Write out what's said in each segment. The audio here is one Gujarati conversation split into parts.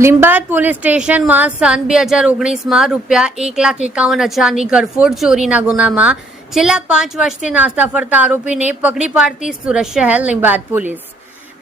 લીંબાદ પોલીસ સ્ટેશનમાં સન બે હજાર ઓગણીસમાં રૂપિયા એક લાખ એકાવન હજારની ઘરફોડ ચોરીના ગુનામાં છેલ્લા પાંચ વર્ષથી નાસ્તા ફરતા આરોપીને પકડી પાડતી સુરત શહેર Limbad police.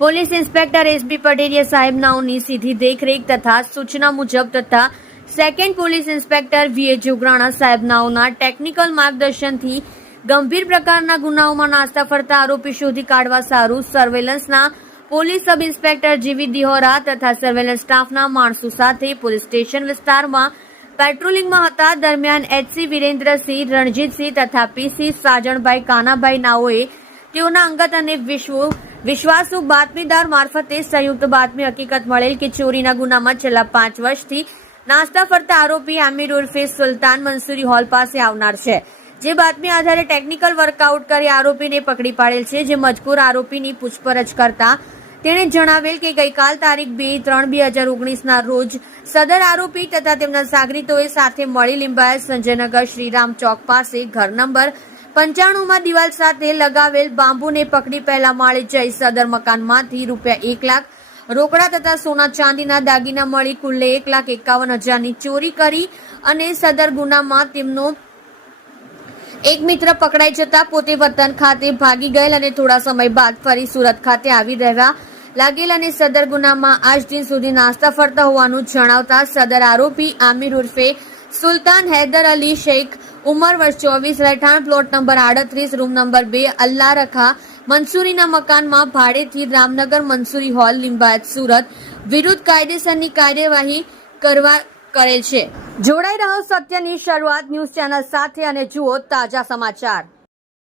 Police inspector SB Pateriya સાહેબનાઓની સીધી દેખરેખ તથા સૂચના મુજબ તથા second police inspector VA Jograna સાહેબનાઓના technical માર્ગદર્શનથી ગંભીર પ્રકારના ગુનાઓમાં નાસ્તા ફરતા આરોપી શોધી કાઢવા સારું સર્વેલન્સના પોલીસ સબ ઇન્સ્પેક્ટર જીવી દિહોરા તથા સર્વેલન્સ સ્ટાફના માણસો સાથે પોલીસ સ્ટેશન વિસ્તારમાં પેટ્રોલિંગમાં હતા. દરમિયાન એચસી વિરેન્દ્રસિંહ, રણજીતસિંહ તથા પીસી સાજણભાઈ કાનાભાઈ નાઓએ તેઓના અંગત અને વિશ્વ વિશ્વાસુ બાતમીદાર મારફતે સંયુક્ત બાતમી હકીકત મળેલ કે ચોરીના ગુનામાં છેલ્લા પાંચ વર્ષથી નાસ્તા ફરતા આરોપી આમિર ઉર્ફે સુલતાન મંસૂરી હોલ પાસે આવનાર છે. જે બાતમી આધારે ટેકનિકલ વર્કઆઉટ કરી આરોપીને પકડી પાડેલ છે, જે મજકૂર આરોપીની પૂછપરછ કરતા તેણે જણાવેલ કે ગઈકાલ તારીખ બે ત્રણ બે હજાર ઓગણીસના રોજ સદર આરોપી તથા તેમના સાગરીતોએ સાથે મળી લીંબાયત સંજયનગર શ્રીરામ ચોક પાસે ઘર નંબર પંચાણુંમાં દિવાલ સાથે લગાવેલ બાંબુને પકડી પહેલા માળે જઈ સદર મકાનમાંથી રૂપિયા એક લાખ, રોકડા તથા સોના ચાંદીના દાગીના મળી કુલ્લે એક લાખ એકાવન હજારની ચોરી કરી અને સદર ગુનામાં તેમનો એક મિત્ર પકડાઈ જતા પોતે વતન ખાતે ભાગી ગયેલ અને થોડા સમય બાદ ફરી સુરત ખાતે આવી રહેવા લાગેલ અને સદર ગુનામાં આજ દિન સુધી નાસ્તા ફરતા હોવાનું જણાવતા સદર આરોપી આમિર ઉર્ફે સુલતાન હૈદર અલી શેખ, ઉંમર વર્ષ ચોવીસ, રહેઠાણ પ્લોટ નંબર આડત્રીસ, રૂમ નંબર બે, અલ્લા રખા, મંસૂરીના મકાનમાં ભાડેથી રામનગર મંસૂરી હોલ, લિંબાયત, સુરત, વિરુદ્ધ કાયદેસરની કાર્યવાહી કરવા કરેલ છે. જોડાઈ રહો સત્યની શરૂઆત ન્યૂઝ ચેનલ સાથે અને જુઓ તાજા સમાચાર.